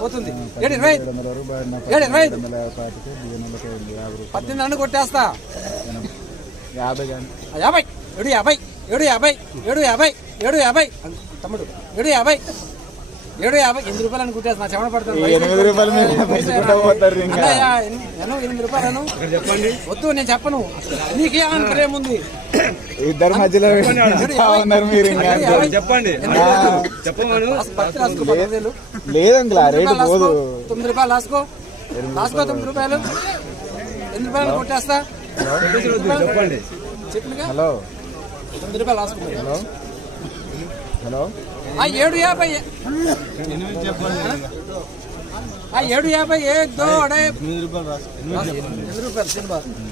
పోతుంది 18 కొట్టేస్తా 50 750 తమ్ముడు 750 8 రూపాయలు అని కుట్టేస్తా చెమట పడుతుంది 8 రూపాయలు 8 రూపాయలను చెప్పండి వద్దు నేను చెప్పను నీకే ప్రేముంది ఇద్దరు మధ్యలో చెప్పండి లేదండి రేటు పోదు 9 రూపాయలు లాసుకో 9 రూపాయలు 8 రూపాయలు కొట్టేస్తా చెప్పండి చెప్పినగా హలో 9 రూపాయలు లాసుకుంటా హలో హలో 750 750 1 2 8 రూపాయలు